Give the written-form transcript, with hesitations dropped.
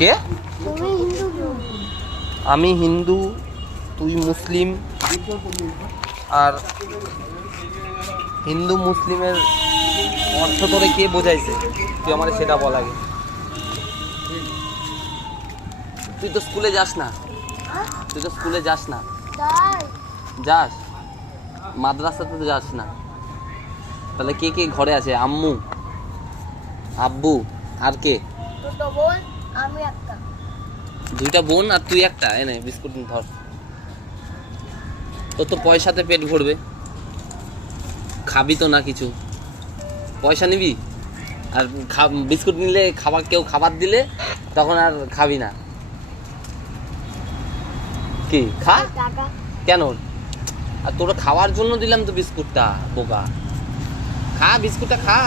কে? আমি হিন্দু, তুই মুসলিম। আর হিন্দু মুসলিমের অর্থ তোরে কে বোঝাইছে? তুই আমার সেটা বল আগে। তুই তো স্কুলে যাস না। তুই তো স্কুলে যাস না। যাস? মাদ্রাসাতে তো যাস না। তাহলে কে কে ঘরে আছে? আম্মু, আব্বু, আর কে? দুটো বোন, আমি একটা। দুইটা বোন আর তুই একটা। এনে বিস্কুট ধর। তোর তো পয়সাতে পেট ভরবে, খাবি তো না কিছু। পয়সা নিবি আর বিস্কুট নিলে, খাবার কেউ খাবার দিলে তখন আর খাবি না। কি খা? টাকা কেন? আর তোরা খাওয়ার জন্য দিলাম তো বিস্কুটটা, বোকা। খা বিস্কুটটা খা।